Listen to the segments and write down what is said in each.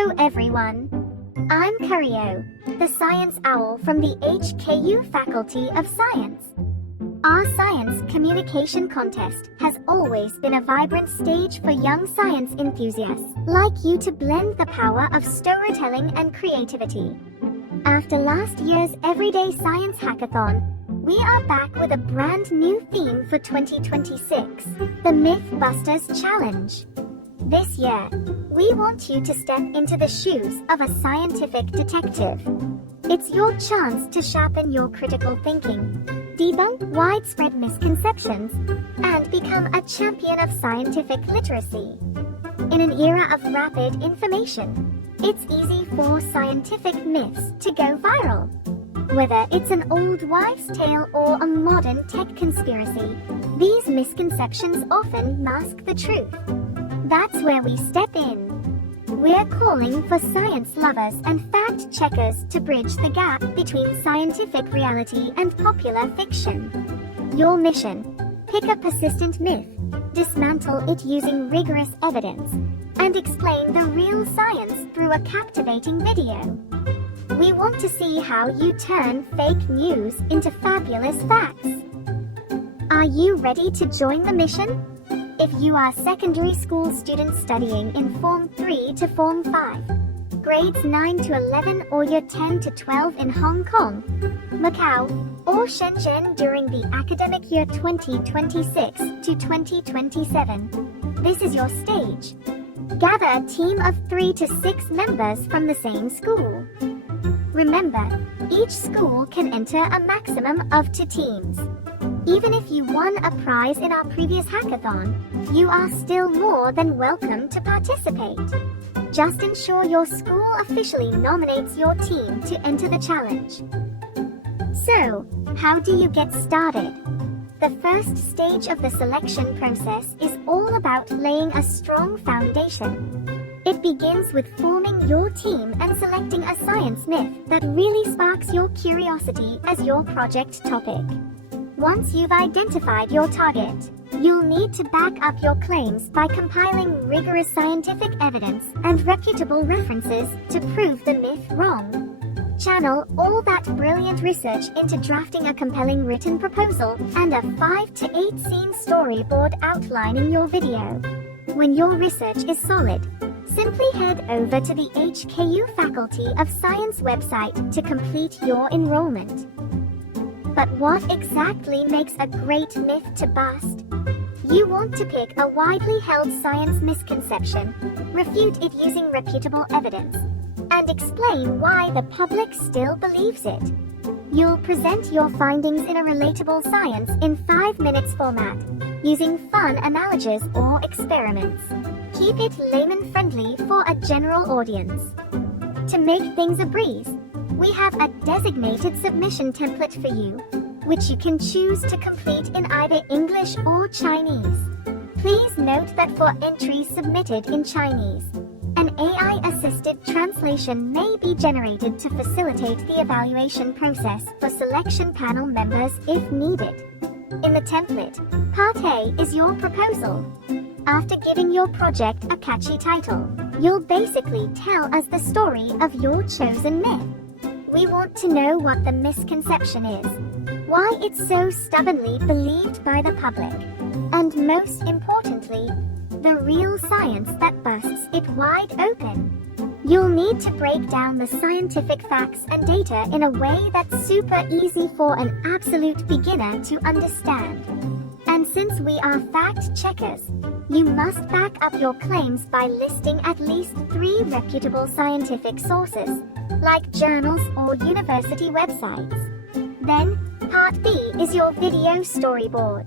Hello everyone. I'm Curio, the science owl from the HKU Faculty of Science. Our science communication contest has always been a vibrant stage for young science enthusiasts like you to blend the power of storytelling and creativity. After last year's Everyday Science Hackathon, we are back with a brand new theme for 2026, the MythBusters Challenge. This year, we want you to step into the shoes of a scientific detective. It's your chance to sharpen your critical thinking, debunk widespread misconceptions, and become a champion of scientific literacy. In an era of rapid information, it's easy for scientific myths to go viral. Whether it's an old wives' tale or a modern tech conspiracy, these misconceptions often mask the truth. That's where we step in. We're calling for science lovers and fact checkers to bridge the gap between scientific reality and popular fiction. Your mission: pick a persistent myth, dismantle it using rigorous evidence, and explain the real science through a captivating video. We want to see how you turn fake news into fabulous facts. Are you ready to join the mission? If you are secondary school students studying in Form 3 to Form 5, grades 9 to 11 or year 10 to 12 in Hong Kong, Macau, or Shenzhen during the academic year 2026 to 2027, this is your stage. Gather a team of 3 to 6 members from the same school. Remember, each school can enter a maximum of 2 teams. Even if you won a prize in our previous hackathon, you are still more than welcome to participate. Just ensure your school officially nominates your team to enter the challenge. So, how do you get started? The first stage of the selection process is all about laying a strong foundation. It begins with forming your team and selecting a science myth that really sparks your curiosity as your project topic. Once you've identified your target, you'll need to back up your claims by compiling rigorous scientific evidence and reputable references to prove the myth wrong. Channel all that brilliant research into drafting a compelling written proposal and a 5 to 8 scene storyboard outlining your video. When your research is solid, simply head over to the HKU Faculty of Science website to complete your enrollment. But what exactly makes a great myth to bust? You want to pick a widely held science misconception, refute it using reputable evidence, and explain why the public still believes it. You'll present your findings in a relatable science in 5 minutes format, using fun analogies or experiments. Keep it layman-friendly for a general audience. To make things a breeze, we have a designated submission template for you, which you can choose to complete in either English or Chinese. Please note that for entries submitted in Chinese, an AI-assisted translation may be generated to facilitate the evaluation process for selection panel members if needed. In the template, Part A is your proposal. After giving your project a catchy title, you'll basically tell us the story of your chosen myth. We want to know what the misconception is, why it's so stubbornly believed by the public, and most importantly, the real science that busts it wide open. You'll need to break down the scientific facts and data in a way that's super easy for an absolute beginner to understand. And since we are fact checkers, you must back up your claims by listing at least 3 reputable scientific sources, like journals or university websites. Then, Part B is your video storyboard.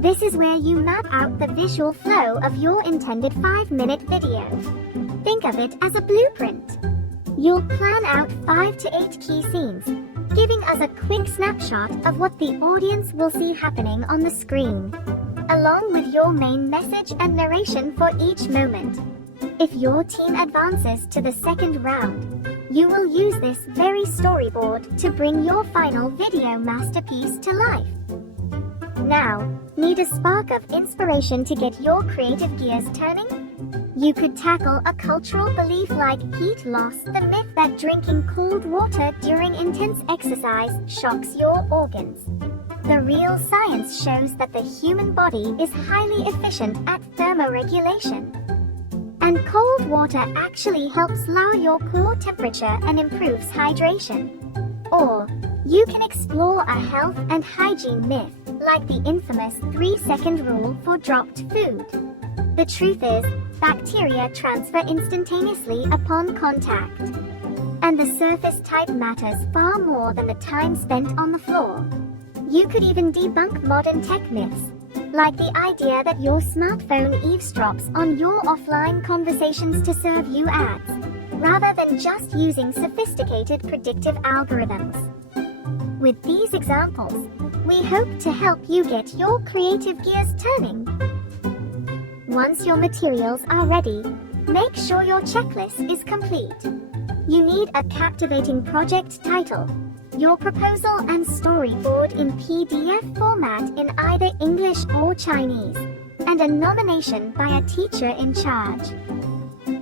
This is where you map out the visual flow of your intended 5-minute video. Think of it as a blueprint. You'll plan out 5 to 8 key scenes, giving us a quick snapshot of what the audience will see happening on the screen, along with your main message and narration for each moment. If your team advances to the second round, you will use this very storyboard to bring your final video masterpiece to life. Now, need a spark of inspiration to get your creative gears turning? You could tackle a cultural belief like heat loss, the myth that drinking cold water during intense exercise shocks your organs. The real science shows that the human body is highly efficient at thermoregulation. And cold water actually helps lower your core temperature and improves hydration. Or, you can explore a health and hygiene myth, like the infamous 3-second rule for dropped food. The truth is, bacteria transfer instantaneously upon contact. And the surface type matters far more than the time spent on the floor. You could even debunk modern tech myths, like the idea that your smartphone eavesdrops on your offline conversations to serve you ads, rather than just using sophisticated predictive algorithms. With these examples, we hope to help you get your creative gears turning. Once your materials are ready, make sure your checklist is complete. You need a captivating project title, your proposal and storyboard in PDF format in either English or Chinese, and a nomination by a teacher in charge.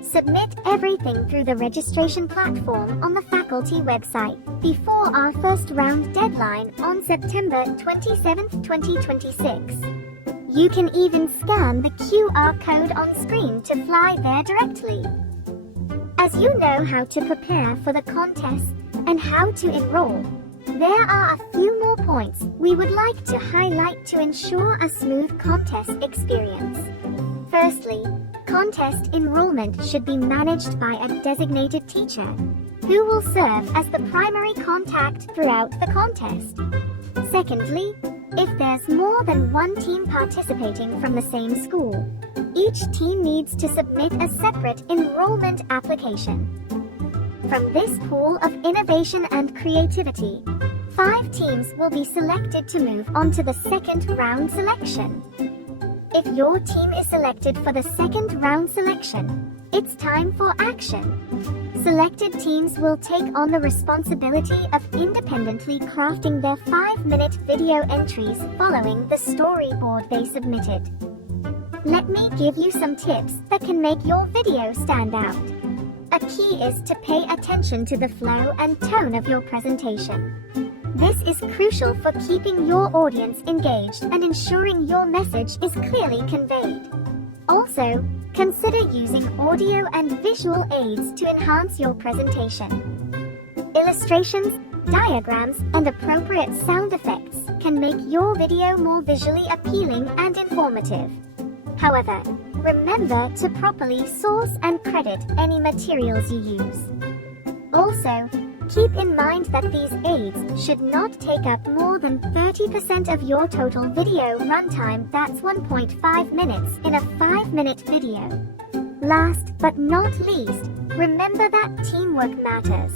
Submit everything through the registration platform on the faculty website before our first round deadline on September 27, 2026. You can even scan the QR code on screen to fly there directly. As you know how to prepare for the contest and how to enroll, there are a few more points we would like to highlight to ensure a smooth contest experience. Firstly, contest enrollment should be managed by a designated teacher, who will serve as the primary contact throughout the contest. Secondly, if there's more than one team participating from the same school, each team needs to submit a separate enrollment application. From this pool of innovation and creativity, 5 teams will be selected to move on to the second round selection. If your team is selected for the second round selection, it's time for action. Selected teams will take on the responsibility of independently crafting their 5-minute video entries following the storyboard they submitted. Let me give you some tips that can make your video stand out. A key is to pay attention to the flow and tone of your presentation. This is crucial for keeping your audience engaged and ensuring your message is clearly conveyed. Also, consider using audio and visual aids to enhance your presentation. Illustrations, diagrams, and appropriate sound effects can make your video more visually appealing and informative. However, remember to properly source and credit any materials you use. Also, keep in mind that these aids should not take up more than 30% of your total video runtime. That's 1.5 minutes in a 5-minute video. Last but not least, remember that teamwork matters.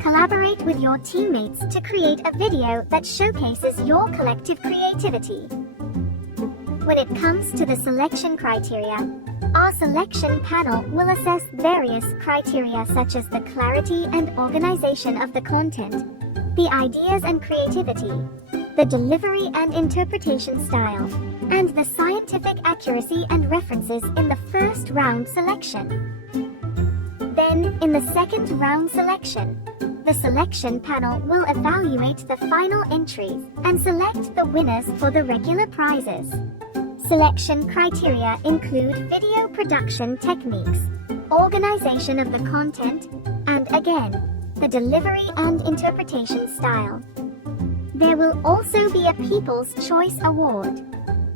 Collaborate with your teammates to create a video that showcases your collective creativity. When it comes to the selection criteria, our selection panel will assess various criteria such as the clarity and organization of the content, the ideas and creativity, the delivery and interpretation style, and the scientific accuracy and references in the first round selection. Then, in the second round selection, the selection panel will evaluate the final entries and select the winners for the regular prizes. Selection criteria include video production techniques, organization of the content, and again, the delivery and interpretation style. There will also be a People's Choice Award.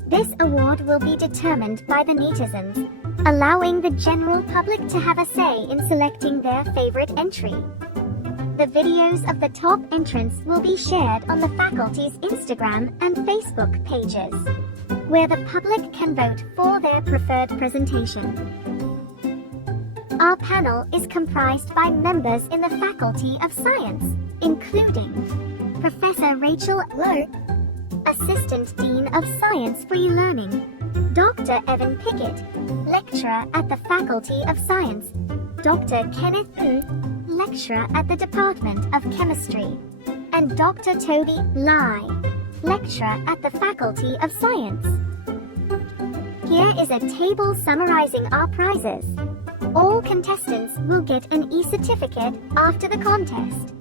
This award will be determined by the netizens, allowing the general public to have a say in selecting their favorite entry. The videos of the top entrants will be shared on the faculty's Instagram and Facebook pages, where the public can vote for their preferred presentation. Our panel is comprised by members in the Faculty of Science, including Professor Rachel Lowe, Assistant Dean of Science for E-Learning, Dr. Evan Pickett, Lecturer at the Faculty of Science, Dr. Kenneth Wu, Lecturer at the Department of Chemistry, and Dr. Toby Lai, Lecturer at the Faculty of Science. Here is a table summarizing our prizes. All contestants will get an e-certificate after the contest.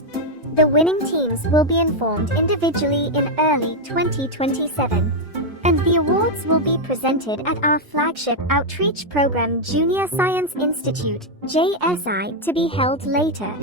The winning teams will be informed individually in early 2027, and the awards will be presented at our flagship outreach program Junior Science Institute, JSI, to be held later.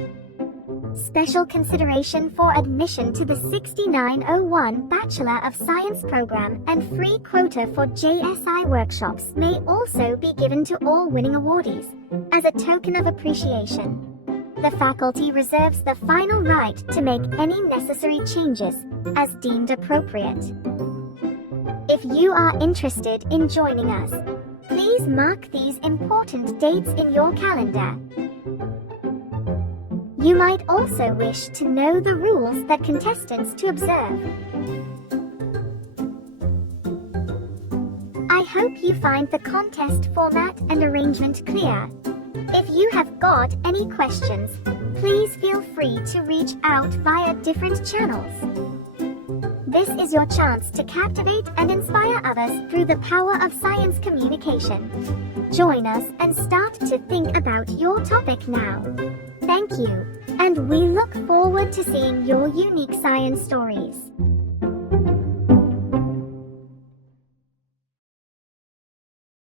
Special consideration for admission to the 6901 Bachelor of Science program and free quota for JSI workshops may also be given to all winning awardees, as a token of appreciation. The faculty reserves the final right to make any necessary changes, as deemed appropriate. If you are interested in joining us, please mark these important dates in your calendar. You might also wish to know the rules that contestants to observe. I hope you find the contest format and arrangement clear. If you have got any questions, please feel free to reach out via different channels. This is your chance to captivate and inspire others through the power of science communication. Join us and start to think about your topic now. Thank you, and we look forward to seeing your unique science stories.